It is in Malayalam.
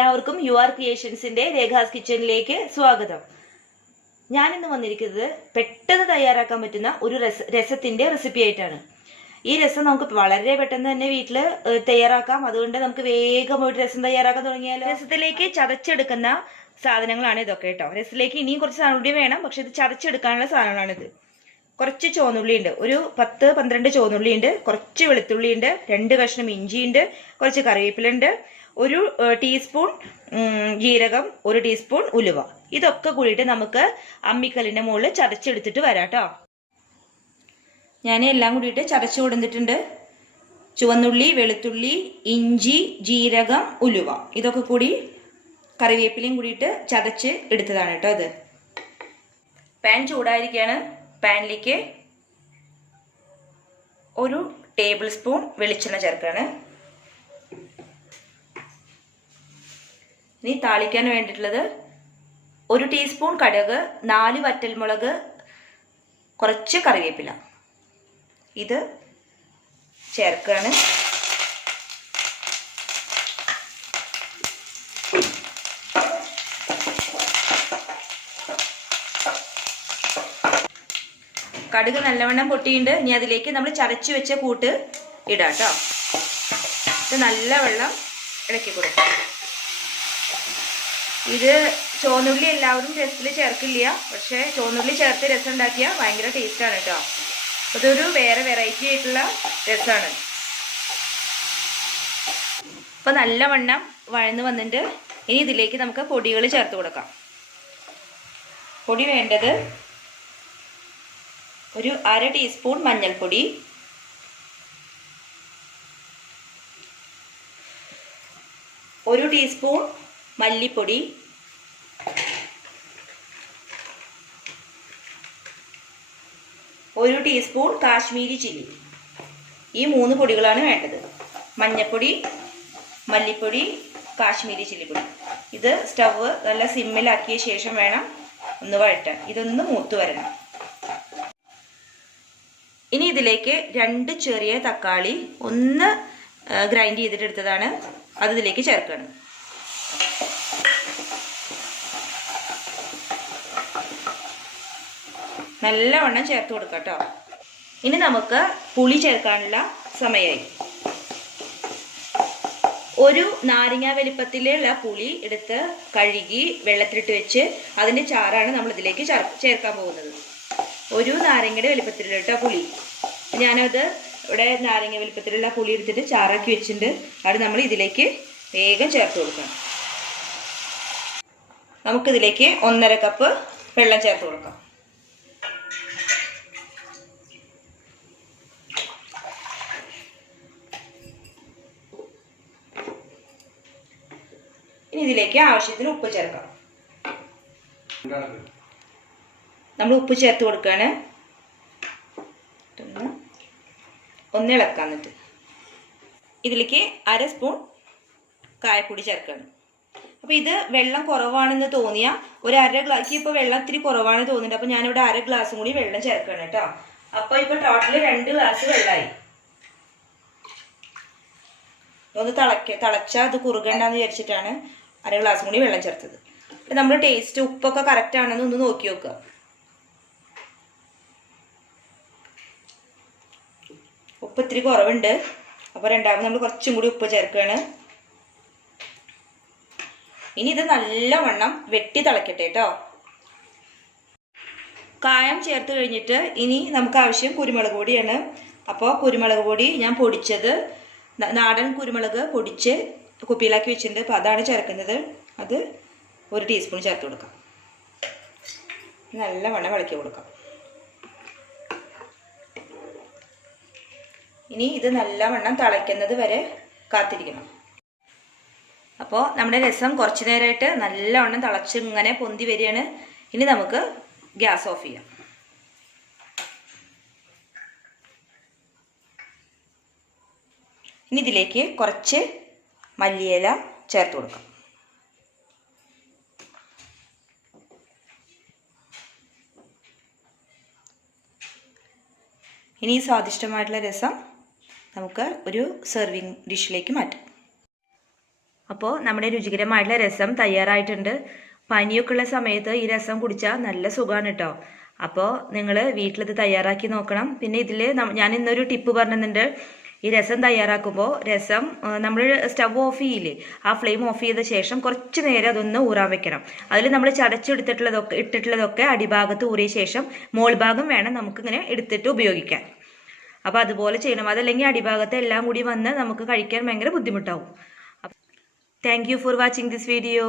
എല്ലാവർക്കും യുആർ ക്രിയേഷൻസിന്റെ രേഖാസ് കിച്ചണിലേക്ക് സ്വാഗതം. ഞാനിന്ന് വന്നിരിക്കുന്നത് പെട്ടെന്ന് തയ്യാറാക്കാൻ പറ്റുന്ന ഒരു രസത്തിന്റെ റെസിപ്പി ആയിട്ടാണ്. ഈ രസം നമുക്ക് വളരെ പെട്ടെന്ന് തന്നെ വീട്ടിൽ തയ്യാറാക്കാം. അതുകൊണ്ട് നമുക്ക് വേഗം ഒരു രസം തയ്യാറാക്കാൻ തുടങ്ങിയാലോ. രസത്തിലേക്ക് ചതച്ചെടുക്കുന്ന സാധനങ്ങളാണ് ഇതൊക്കെ കേട്ടോ. രസത്തിലേക്ക് ഇനിയും കുറച്ച് സാധനം കൂടി വേണം, പക്ഷെ ഇത് ചതച്ചെടുക്കാനുള്ള സാധനങ്ങളാണിത്. കുറച്ച് ചുവന്നുള്ളി ഉണ്ട്, ഒരു 10-12 ചുവന്നുള്ളി ഉണ്ട്, കുറച്ച് വെളുത്തുള്ളി ഉണ്ട്, 2 കഷ്ണം ഇഞ്ചി ഉണ്ട്, കുറച്ച് കറിവേപ്പിലുണ്ട്, ഒരു ടീസ്പൂൺ ജീരകം, 1 ടീസ്പൂൺ ഉലുവ. ഇതൊക്കെ കൂടിയിട്ട് നമുക്ക് അമ്മിക്കല്ലിന്റെ മുകളിൽ ചതച്ചെടുത്തിട്ട് വരാം കേട്ടോ. ഞാൻ എല്ലാം കൂടിയിട്ട് ചതച്ച് കൊടുത്തിട്ടുണ്ട്. ചുവന്നുള്ളി, വെളുത്തുള്ളി, ഇഞ്ചി, ജീരകം, ഉലുവ, ഇതൊക്കെ കൂടി കറിവേപ്പിലയും കൂടിയിട്ട് ചതച്ച് എടുത്തതാണ് കേട്ടോ. ഇത് പാൻ ചൂടായിരിക്കുകയാണ്. പാനിലേക്ക് 1 ടേബിൾ സ്പൂൺ വെളിച്ചെണ്ണ ചേർക്കാണ്. ഇനി താളിക്കാൻ വേണ്ടിയിട്ടുള്ളത് 1 ടീസ്പൂൺ കടുക്, 4 വറ്റൽമുളക്, കുറച്ച് കറിവേപ്പില, ഇത് ചേർക്കാണ്. കടുക് നല്ലവണ്ണം പൊട്ടിയിട്ടുണ്ട്. ഇനി അതിലേക്ക് നമ്മൾ ചതച്ച് വെച്ച കൂട്ട് ഇടാം കേട്ടോ. ഇത് നല്ലവണ്ണം ഇളക്കി കൊടുക്കാം. ഇത് ചുവന്നുള്ളി എല്ലാവരും രസത്തിൽ ചേർക്കില്ല, പക്ഷെ ചുവന്നുള്ളി ചേർത്ത് രസം ഉണ്ടാക്കിയാൽ ഭയങ്കര ടേസ്റ്റാണ് കേട്ടോ. അതൊരു വേറെ വെറൈറ്റി ആയിട്ടുള്ള രസമാണ്. ഇപ്പം നല്ലവണ്ണം വഴന്ന് വന്നിട്ട് ഇനി ഇതിലേക്ക് നമുക്ക് പൊടികൾ ചേർത്ത് കൊടുക്കാം. പൊടി വേണ്ടത് ഒരു 1/2 ടീസ്പൂൺ മഞ്ഞൾപ്പൊടി, 1 ടീസ്പൂൺ മല്ലിപ്പൊടി, 1 ടീസ്പൂൺ കാശ്മീരി ചില്ലി. ഈ 3 പൊടികളാണ് വേണ്ടത്. മഞ്ഞൾപ്പൊടി, മല്ലിപ്പൊടി, കാശ്മീരി ചില്ലിപ്പൊടി. ഇത് സ്റ്റവ് നല്ല സിമ്മിലാക്കിയ ശേഷം വേണം ഒന്ന് വഴറ്റാൻ. ഇതൊന്ന് മൂത്ത് വരണം. ഇനി ഇതിലേക്ക് 2 ചെറിയ തക്കാളി ഒന്ന് ഗ്രൈൻഡ് ചെയ്തിട്ട് എടുത്തതാണ്, അത് ഇതിലേക്ക് ചേർക്കണം. നല്ലവണ്ണം ചേർത്ത് കൊടുക്കാം കേട്ടോ. ഇനി നമുക്ക് പുളി ചേർക്കാനുള്ള സമയമായി. ഒരു നാരങ്ങ വലിപ്പത്തിലുള്ള പുളി എടുത്ത് കഴുകി വെള്ളത്തിലിട്ട് വെച്ച് അതിൻ്റെ ചാറാണ് നമ്മൾ ഇതിലേക്ക് ചേർക്കാൻ പോകുന്നത്. 1 നാരങ്ങയുടെ വലിപ്പത്തിലുള്ള പുളി. ഞാനത് ഇവിടെ നാരങ്ങ വലിപ്പത്തിലുള്ള പുളി എടുത്തിട്ട് ചാറാക്കി വെച്ചിട്ടുണ്ട്. അത് നമ്മൾ ഇതിലേക്ക് വേഗം ചേർത്ത് കൊടുക്കണം. നമുക്കിതിലേക്ക് 1.5 കപ്പ് വെള്ളം ചേർത്ത് കൊടുക്കാം. ഇനി ഇതിലേക്ക് ആവശ്യത്തിന് ഉപ്പ് ചേർക്കാം. നമ്മൾ ഉപ്പ് ചേർത്ത് കൊടുക്കുകയാണ്. ഒന്ന് ഇളക്കാം. എന്നിട്ട് ഇതിലേക്ക് 1/2 സ്പൂൺ കായപ്പൊടി ചേർക്കണം. അപ്പോൾ ഇത് വെള്ളം കുറവാണെന്ന് തോന്നിയാൽ ഒരു 1/2 ഗ്ലാസ്, ഇപ്പോൾ വെള്ളം ഇത്തിരി കുറവാണെന്ന് തോന്നുന്നുണ്ട്, അപ്പോൾ ഞാനിവിടെ 1/2 ഗ്ലാസും കൂടി വെള്ളം ചേർക്കണം കേട്ടോ. അപ്പോൾ ഇപ്പോൾ ടോട്ടൽ 2 ഗ്ലാസ് വെള്ളമായി. ഒന്ന് തിളച്ചാൽ അത് കുറുകണ്ടെന്ന് വിചാരിച്ചിട്ടാണ് 1/2 ഗ്ലാസും കൂടി വെള്ളം ചേർത്തത്. അപ്പം നമ്മൾ ടേസ്റ്റ് ഉപ്പൊക്കെ കറക്റ്റ് ആണെന്ന് ഒന്ന് നോക്കി നോക്കുക. ഉപ്പ് ഇത്തിരി കുറവുണ്ട്, അപ്പോൾ രണ്ടാമത് നമ്മൾ കുറച്ചും കൂടി ഉപ്പ് ചേർക്കുകയാണ്. ഇനി ഇത് നല്ലവണ്ണം വെട്ടി തിളക്കട്ടെ കേട്ടോ. കായം ചേർത്ത് കഴിഞ്ഞിട്ട് ഇനി നമുക്ക് ആവശ്യം കുരുമുളക് പൊടിയാണ്. അപ്പോൾ കുരുമുളക് പൊടി ഞാൻ പൊടിച്ചത്, നാടൻ കുരുമുളക് പൊടിച്ച് കുപ്പിയിലാക്കി വെച്ചിട്ടുണ്ട്. അപ്പോൾ അതാണ് ചേർക്കുന്നത്. അത് 1 ടീസ്പൂൺ ചേർത്ത് കൊടുക്കാം. നല്ലവണ്ണം ഇളക്കി കൊടുക്കാം. ഇനി ഇത് നല്ലവണ്ണം തിളയ്ക്കുന്നത് വരെ കാത്തിരിക്കണം. അപ്പോൾ നമ്മുടെ രസം കുറച്ച് നേരമായിട്ട് നല്ലവണ്ണം തിളച്ച് ഇങ്ങനെ പൊന്തി വരികയാണ്. ഇനി നമുക്ക് ഗ്യാസ് ഓഫ് ചെയ്യാം. ഇനി ഇതിലേക്ക് കുറച്ച് മല്ലിയില ചേർത്ത് കൊടുക്കാം. ഇനി ഈ സ്വാദിഷ്ടമായിട്ടുള്ള രസം നമുക്ക് ഒരു സെർവിങ് ഡിഷിലേക്ക് മാറ്റാം. അപ്പോൾ നമ്മുടെ രുചികരമായിട്ടുള്ള രസം തയ്യാറായിട്ടുണ്ട്. പനിയൊക്കെ ഉള്ള സമയത്ത് ഈ രസം കുടിച്ചാൽ നല്ല സുഖമാണ് കേട്ടോ. അപ്പോൾ നിങ്ങൾ വീട്ടിലിത് തയ്യാറാക്കി നോക്കണം. പിന്നെ ഇതിൽ ഞാൻ ഇന്നൊരു ടിപ്പ് പറഞ്ഞിട്ടുണ്ട്. ഈ രസം തയ്യാറാക്കുമ്പോൾ രസം നമ്മൾ സ്റ്റവ് ഓഫ് ചെയ്യില്ലേ, ആ ഫ്ലെയിം ഓഫ് ചെയ്ത ശേഷം കുറച്ച് നേരം അതൊന്ന് ഊറാൻ വെക്കണം. അതിൽ നമ്മൾ ഇട്ടിട്ടുള്ളതൊക്കെ അടിഭാഗത്ത് ഊറിയ ശേഷം മോൾ ഭാഗം വേണം നമുക്കിങ്ങനെ എടുത്തിട്ട് ഉപയോഗിക്കാൻ. അപ്പോൾ അതുപോലെ ചെയ്യണം. അതല്ലെങ്കിൽ അടിഭാഗത്ത് എല്ലാം കൂടി വന്ന് നമുക്ക് കഴിക്കാൻ ഭയങ്കര ബുദ്ധിമുട്ടാവും. Thank you for watching this video.